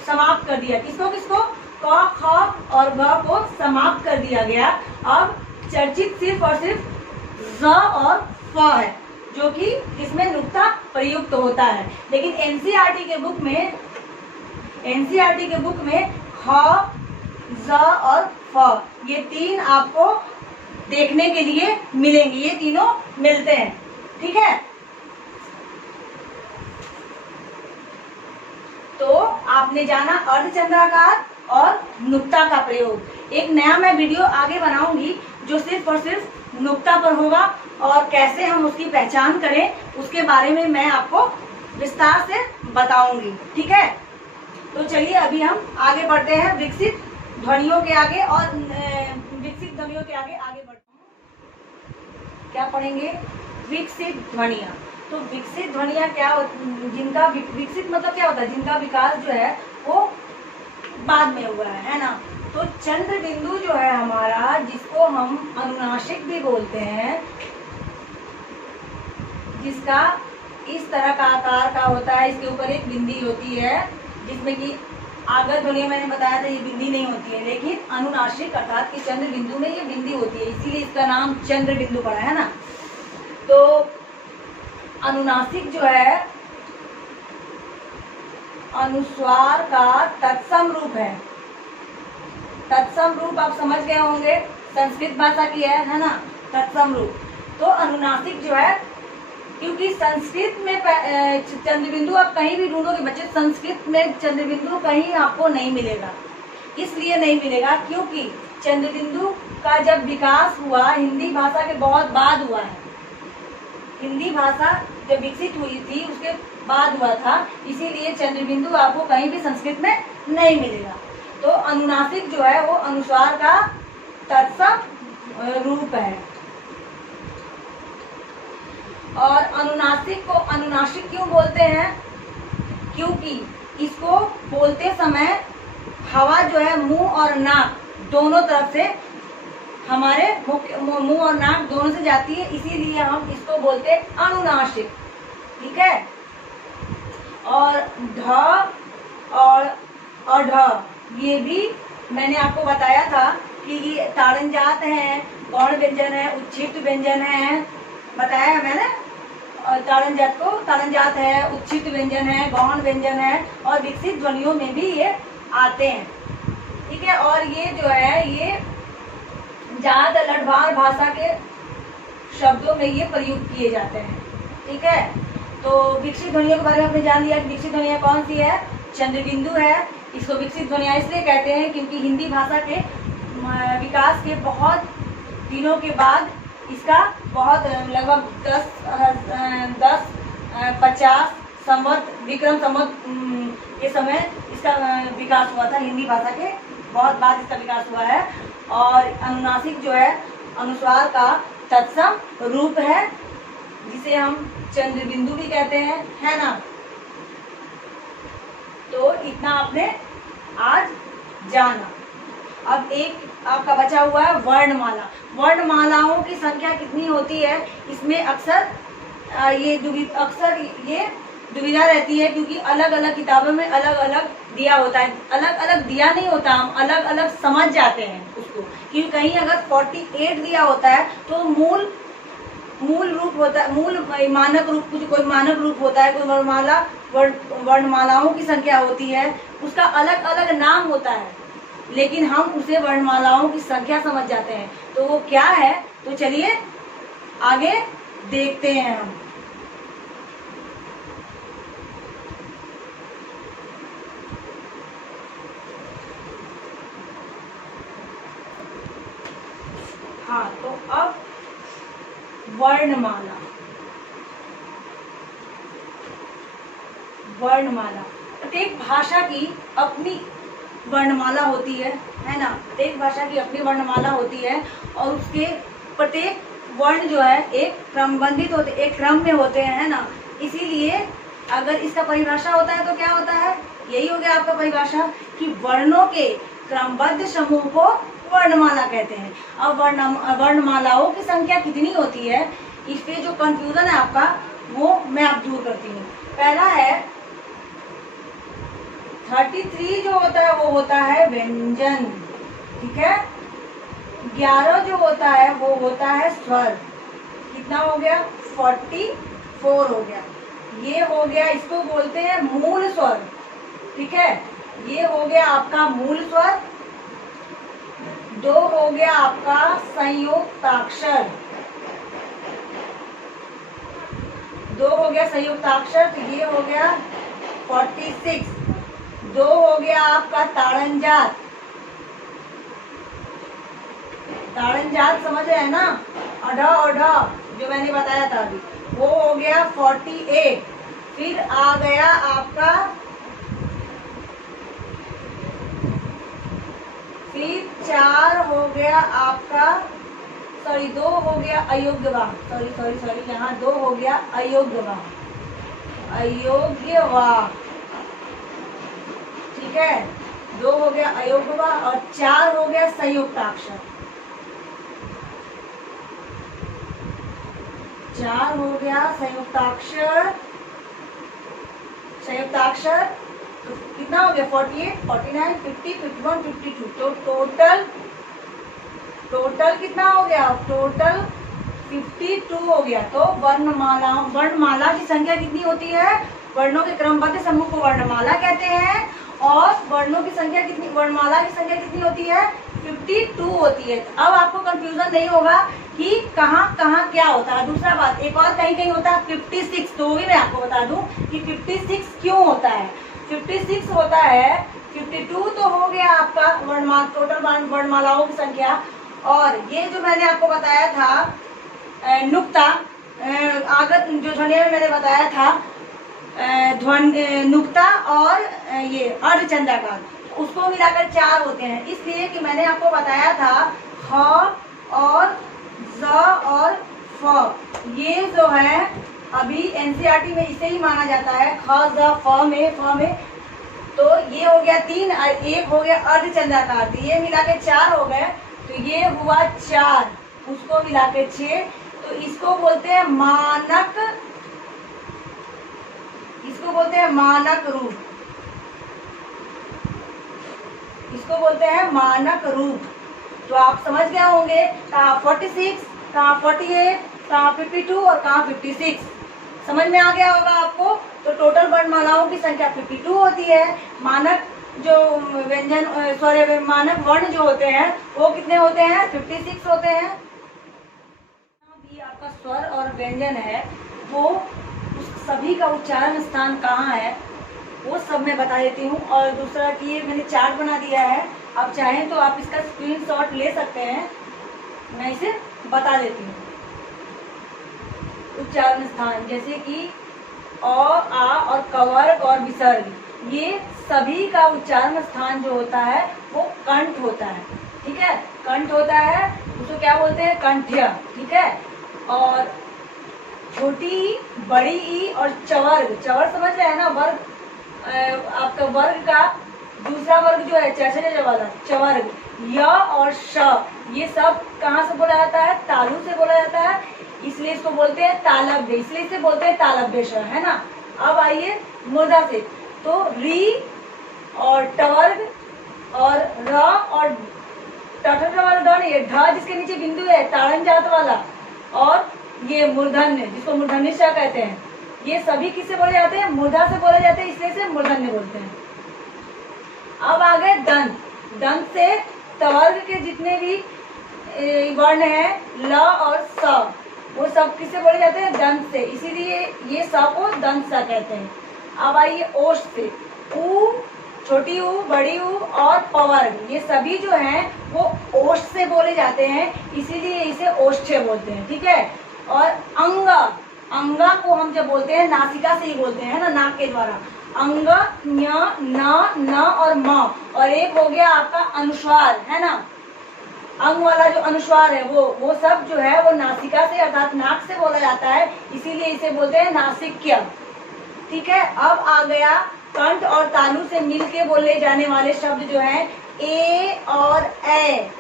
समाप्त कर दिया। किसको? क, ख और ग को समाप्त कर दिया गया। अब चर्चित सिर्फ और सिर्फ ज और फ है, जो कि इसमें नुक्ता प्रयुक्त होता है। लेकिन एनसीईआरटी के बुक में ख, ज और फ ये तीन आपको देखने के लिए मिलेंगे, ये तीनों मिलते हैं। ठीक है, तो आपने जाना अर्धचंद्राकार और नुक्ता का प्रयोग। एक नया मैं वीडियो आगे बनाऊंगी जो सिर्फ और सिर्फ नुक्ता पर होगा, और कैसे हम उसकी पहचान करें उसके बारे में मैं आपको विस्तार से बताऊंगी। ठीक है, तो चलिए अभी हम आगे बढ़ते हैं विकसित ध्वनियों के आगे, और विकसित ध्वनियों के आगे बढ़ते हैं। क्या पढ़ेंगे? विकसित ध्वनियां। तो विकसित ध्वनियां क्या, जिनका विकसित मतलब क्या होता है? जिनका विकास जो है वो बाद में हुआ है ना। तो चंद्र बिंदु जो है हमारा, जिसको हम अनुनासिक भी बोलते हैं, जिसका इस तरह का आकार का होता है। इसके ऊपर एक बिंदी होती है, जिसमें कि आगत ध्वनि मैंने बताया था ये बिंदी नहीं होती है, लेकिन अनुनासिक अर्थात कि चंद्र बिंदु में ये बिंदी होती है, इसीलिए इसका नाम चंद्र बिंदु पड़ा है ना। तो अनुनासिक जो है अनुस्वार का तत्सम रूप है। तत्सम रूप आप समझ गए होंगे, संस्कृत भाषा की है ना, तत्सम रूप। तो अनुनासिक जो है, क्योंकि संस्कृत में चंद्रबिंदु आप कहीं भी ढूंढोगे बच्चे, संस्कृत में चंद्रबिंदु कहीं आपको नहीं मिलेगा। इसलिए नहीं मिलेगा क्योंकि चंद्रबिंदु का जब विकास हुआ हिंदी भाषा के बहुत बाद हुआ है। हिंदी भाषा जब विकसित हुई थी उसके बाद हुआ था, इसीलिए चंद्रबिंदु आपको कहीं भी संस्कृत में नहीं मिलेगा। तो अनुनासिक जो है वो अनुस्वार का तत्सम रूप है। और अनुनासिक को अनुनासिक क्यों बोलते हैं? क्योंकि इसको बोलते समय हवा जो है मुंह और नाक दोनों तरफ से, हमारे मुंह और नाक दोनों से जाती है, इसीलिए हम इसको बोलते हैं अनुनासिक। ठीक है। और ढ और ढ ये भी मैंने आपको बताया था कि ये ताड़नजात है, गौण व्यंजन है, उच्छिष्ट व्यंजन है, बताया है मैंने। ताड़नजात को ताड़नजात है, उच्छिष्ट व्यंजन है, गौण व्यंजन है, और विकसित ध्वनियों में भी ये आते हैं। ठीक है। और ये जो है ये ज्यादा लठबार भाषा के शब्दों में ये प्रयुक्त किए जाते हैं। ठीक है। तो विकसित ध्वनियों के बारे में आपने जान लिया कि विकसित ध्वनियाँ कौन सी है? चंद्रबिंदु है। इसको विकसित ध्वनियाँ इसलिए कहते हैं क्योंकि हिंदी भाषा के विकास के बहुत दिनों के बाद इसका बहुत लगभग 50 संवत विक्रम संवत के समय इसका विकास हुआ था। हिंदी भाषा के बहुत बाद इसका विकास हुआ है। और अनुनासिक जो है अनुस्वार का तत्सम रूप है, जिसे हम चंद्रबिंदु भी कहते हैं, है ना। तो इतना आपने आज जाना। अब एक आपका बचा हुआ है वर्णमाला। वर्णमालाओं की संख्या कितनी होती है? इसमें अक्सर ये दुविधा रहती है, क्योंकि अलग अलग किताबों में अलग अलग दिया होता है। अलग अलग दिया नहीं होता, हम अलग अलग समझ जाते हैं उसको, क्योंकि कहीं अगर 48 दिया होता है तो मूल रूप होता है, मूल मानक रूप, कोई मानक रूप होता है, कोई वर्णमालाओं की संख्या होती है, उसका अलग अलग नाम होता है, लेकिन हम उसे वर्णमालाओं की संख्या समझ जाते हैं। तो वो क्या है? तो चलिए आगे देखते हैं हम। हाँ, तो अब वर्णमाला। प्रत्येक भाषा की अपनी वर्णमाला होती है ना। प्रत्येक भाषा की अपनी वर्णमाला होती है, और उसके प्रत्येक वर्ण जो है एक क्रमबंधित होते, एक क्रम में होते हैं, है ना। इसीलिए अगर इसका परिभाषा होता है तो क्या होता है? यही हो गया आपका परिभाषा कि वर्णों के क्रमबद्ध समूह को वर्णमाला कहते हैं। अब वर्णमालाओं की संख्या कितनी होती है, इस पे जो कंफ्यूजन है आपका वो मैं आप दूर करती हूँ। पहला है 33 जो होता है वो होता है व्यंजन। ठीक है। 11 जो होता है वो होता है स्वर। कितना हो गया? 44 हो गया। ये हो गया, इसको बोलते हैं मूल स्वर। ठीक है। ये हो गया आपका मूल स्वर। 2 हो गया आपका संयुक्ताक्षर। 2 हो गया संयुक्ताक्षर, तो ये हो गया 46। 2 हो गया आपका ताड़नजात। ताड़नजात समझ रहे हैं ना? अढ़ जो मैंने बताया था अभी, वो हो गया 48। फिर आ गया आपका, फिर 4 हो गया आपका, 2 हो गया अयोग्यवाह। सॉरी यहाँ 2 हो गया अयोग्यवाह। ठीक है। 2 हो गया अयोग्यवाह और 4 हो गया संयुक्ताक्षर। 4 हो गया संयुक्ताक्षर संयुक्ताक्षर तो कितना हो गया 48, 49, 50, 51, 52। तो टोटल कितना हो गया, टोटल 52 हो गया। तो वर्णमाला की संख्या कितनी होती है, वर्णों के क्रमबद्ध समूह को वर्णमाला कहते हैं। और वर्णों की संख्या कितनी, वर्णमाला की संख्या कितनी होती है, 52 होती है। अब आपको कंफ्यूजन नहीं होगा कि कहाँ कहाँ क्या होता है। दूसरा बात, एक और कहीं कहीं होता है 56, तो भी मैं आपको बता दूं कि 56 क्यों होता है। 56 होता है, 52 तो हो गया आपका टोटल वर्णमालाओं की संख्या। और ये जो मैंने आपको बताया था नुक्ता, आगत जो ध्वनि में मैंने बताया था नुक्ता और ये अर्धचंद्राकार, उसको मिलाकर 4 होते हैं। इसलिए कि मैंने आपको बताया था ख और ज और फ, ये जो है अभी एनसीईआरटी में इसे ही माना जाता है ख ज फ में। तो ये हो गया 3 और एक हो गया अर्धचंद्राकार, तो ये मिला के 4 हो गए। तो ये हुआ 4, उसको मिला के 6। तो इसको बोलते हैं मानक, इसको बोलते हैं मानक रूप, इसको बोलते हैं मानक रूप। तो आप समझ गए होंगे कहाँ 46, कहाँ 48, कहाँ 52 और कहाँ 56, समझ में आ गया होगा आपको। तो टोटल वर्णमालाओं की संख्या 52 होती है। मानक जो व्यंजन मानक वर्ण जो होते हैं वो कितने होते हैं, 56 होते हैं। भी आपका स्वर और व्यंजन है वो उस सभी का उच्चारण स्थान कहाँ है वो सब मैं बता देती हूँ। और दूसरा कि ये मैंने चार्ट बना दिया है, आप चाहें तो आप इसका स्क्रीनशॉट ले सकते हैं, मैं इसे बता देती हूँ। उच्चारण स्थान जैसे कि अ, आ और कवर्ग और विसर्ग, ये सभी का उच्चारण स्थान जो होता है वो कंठ होता है। ठीक है, कंठ होता है, उसको क्या बोलते हैं, कंठ्य। ठीक है, और छोटी ई, बड़ी ई और चवर्ग, चवर्ग समझ रहे हैं ना, वर्ग, आपका वर्ग का दूसरा वर्ग जो है चर्चा वाला चवर्ग, य और श, ये सब कहाँ से बोला जाता है, तालु से बोला जाता है, इसलिए इसको बोलते हैं तालव्य, इसलिए इसे बोलते हैं तालव्य श, है ना। अब आइए मूर्धा से, तो री और टवर्ग और र और टठवर्गण, ये ढ जिसके नीचे बिंदु है ताड़न जात वाला, और ये मूर्धन्य जिसको मूर्धन्य श कहते हैं, ये सभी किससे बोले जाते हैं, मूर्धा से बोले जाते हैं, इसलिए इसे मूर्धन्य बोलते हैं। अब आ गए दंत, दंत से तवर्ग के जितने भी वर्ण हैं ल और स, वो सब किससे बोले जाते हैं, दंत से, इसीलिए ये स को दंत सा कहते हैं। अब आइए ओष्ठ से, ऊ, छोटी ऊ, बड़ी ऊ और पवर्ग, ये सभी जो हैं वो ओष्ठ से बोले जाते हैं, इसीलिए इसे ओष्ठ्य बोलते हैं। ठीक है, और अंग, अंगा को हम जब बोलते हैं नासिका से ही बोलते हैं ना, नाक के द्वारा। अंग, न्य, न और म, और एक हो गया आपका अनुस्वार, है ना। अंग वाला जो अनुस्वार है वो सब जो है वो नासिका से अर्थात नाक से बोला जाता है, इसीलिए इसे बोलते हैं नासिक्य। ठीक है, अब आ गया कंठ और तालु से मिलके बोले जाने वाले शब्द जो हैं ए और ए,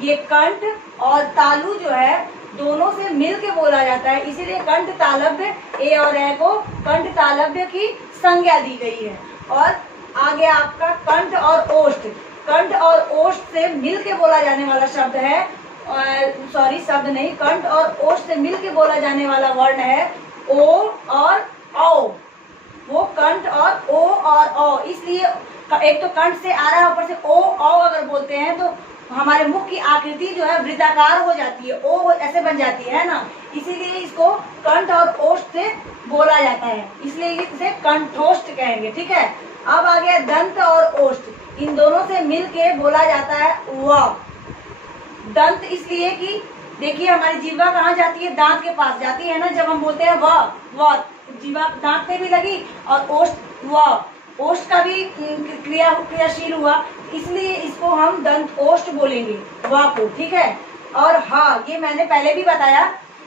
ये कंठ और तालु जो है दोनों से मिलके बोला जाता है, इसीलिए कंठ तालव्य, ए और ए को कंठ तालव्य की संज्ञा दी गई है। और आ गया आपका कंठ और ओष्ठ, कंठ और ओष्ठ से मिलके बोला जाने वाला शब्द है, शब्द नहीं, कंठ और ओष्ठ से मिलके बोला जाने वाला वर्ण है ओ और औ। वो कंठ और ओ और औ, इसलिए एक तो कंठ से आ रहा है, ऊपर से ओ औ अगर बोलते हैं तो हमारे मुख की आकृति जो है वृत्ताकार हो जाती है, ओ ऐसे बन जाती है ना, इसीलिए इसको कंठ और ओष्ठ से बोला जाता है, इसलिए इसे कंठोष्ठ कहेंगे। ठीक है, अब आ गया दंत और ओष्ठ, इन दोनों से मिलके बोला जाता है व। दंत इसलिए कि देखिए हमारी जीवा कहाँ जाती है, दांत के पास जाती है ना, जब हम बोलते हैं व, जीवा दांत पे भी लगी, और ओष्ठ व, ओष्ठ का भी क्रियाशील हुआ, इसलिए इसको हम दंत ओष्ठ बोलेंगे व को। ठीक है, और ह, ये मैंने पहले भी बताया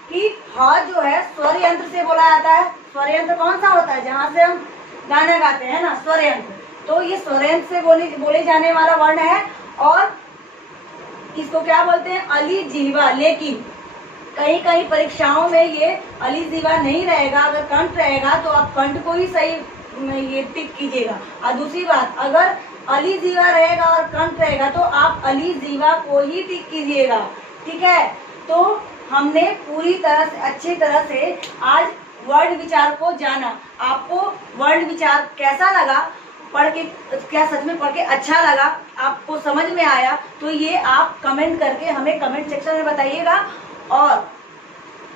कि ह जो है स्वर यंत्र से बोला जाता है। स्वर यंत्र कौन सा होता है, जहाँ से हम गाना गाते हैं ना, स्वर यंत्र, तो ये स्वर यंत्र से बोले जाने वाला वर्ण है। और इसको क्या बोलते हैं, अली जिह्वा, लेकिन कहीं कहीं परीक्षाओं में ये अली जीवा नहीं रहेगा, अगर कंठ रहेगा तो आप कंठ को ही सही ये टिक कीजिएगा। और दूसरी बात, अगर अली जीवा रहेगा और कंठ रहेगा तो आप अली जीवा को ही टिक कीजिएगा, ठीक है। तो हमने पूरी तरह से अच्छी तरह से आज वर्ण विचार को जाना। आपको वर्ण विचार कैसा लगा, पढ़ के क्या सच में पढ़ के अच्छा लगा, आपको समझ में आया, तो ये आप कमेंट करके हमें कमेंट सेक्शन में बताइएगा। और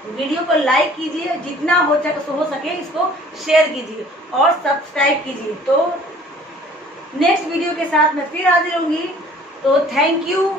वीडियो को लाइक कीजिए, जितना हो सके इसको शेयर कीजिए और सब्सक्राइब कीजिए। तो नेक्स्ट वीडियो के साथ मैं फिर हाजिर होंगी। तो थैंक यू